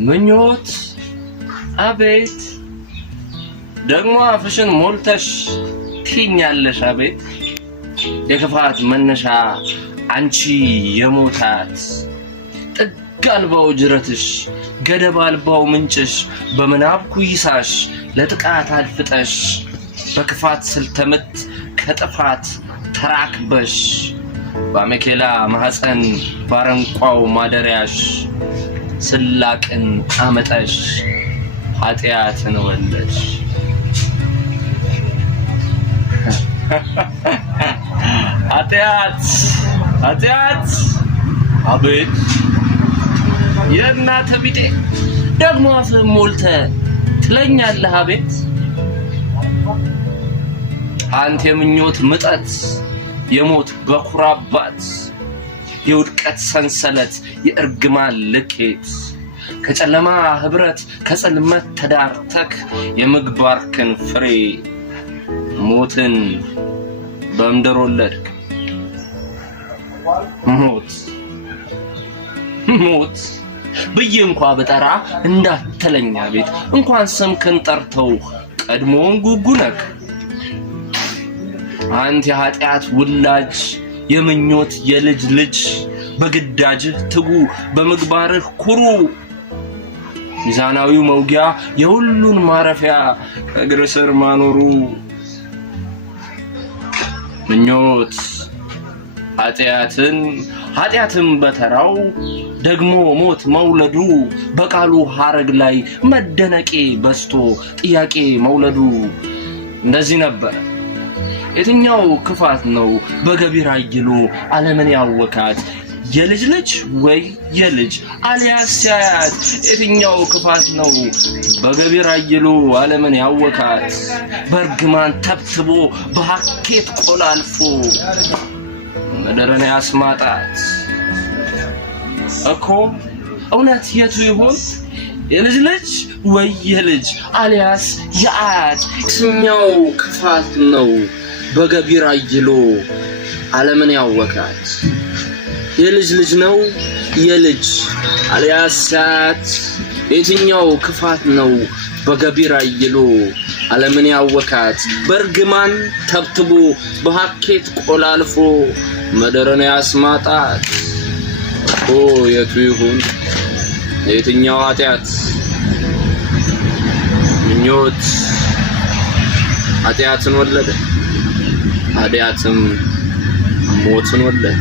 ምኞት አቤት ደግሞ አፍሽን ሞልተሽ ትኛለሽ አቤት የክፋት መነሻ አንቺ የሞታት ጥግ አልባው ጅረትሽ ገደብ አልባው ምንጭሽ በመናብ ኩይሳሽ ለጥቃት አልፍጠሽ በክፋት ስልተምት ከጥፋት ተራክበሽ በአመኬላ ማህፀን ባረንቋው ማደሪያሽ ስላቅን አመጠሽ ኃጢአትን ወለድሽ ኃጢአት አቤት የእናተ ቢጤ ደግሞ አፍ ሞልተ ትለኛለህ አቤት አንተ የምኞት ምጠት የሞት በኩራባት የውድቀት ሰንሰለት የእርግማን ልኬት ከጨለማ ህብረት ከጽልመት ተዳርተክ የምግባርክን ፍሬ ሞትን በምድር ወለድክ ሞት ብዬ እንኳን በጠራ እንዳትለኛ ቤት እንኳን ስምክን ጠርተው ቀድሞን ጉጉነክ አንተ የኃጢአት ውላጅ የምኞት የልጅ ልጅ በግዳጅህ ትጉ በመግባርህ ኩሩ ሚዛናዊው መውጊያ የሁሉን ማረፊያ እግር ስር ማኖሩ ምኞት ኃጢአትን በተራው ደግሞ ሞት መውለዱ በቃሉ ሐረግ ላይ መደነቄ በስቶ ጥያቄ መውለዱ እንደዚህ ነበር የትኛው ክፋት ነው በገቢር አይሎ ዓለምን ያወካት የልጅ ልጅ ወይ የልጅ አልያስ ያያት የትኛው ክፋት ነው በገቢር አይሎ ዓለምን ያወካት በርግማን ተብትቦ በሐኬት ቆላልፎ ምድርን ያስማጣት እኮ እውነት የቱ ይሆን የልጅ ልጅ ወይ የልጅ አልያስ ያያት የትኛው ክፋት ነው በገቢር አይሎ ዓለምን ያወካት የልጅ ልጅ ነው የልጅ አልያስ ያያት የትኛው ክፋት ነው በገቢር አይሎ ዓለምን ያወካት በርግማን ተብትቦ በሐኬት ቆላልፎ ምድርን ያስማጣት ኦ የቱ ይሁን የትኛው ኃጢአት ምኞት ኃጢአትን ወለደ ኃጢአትም ሞትን ወለደ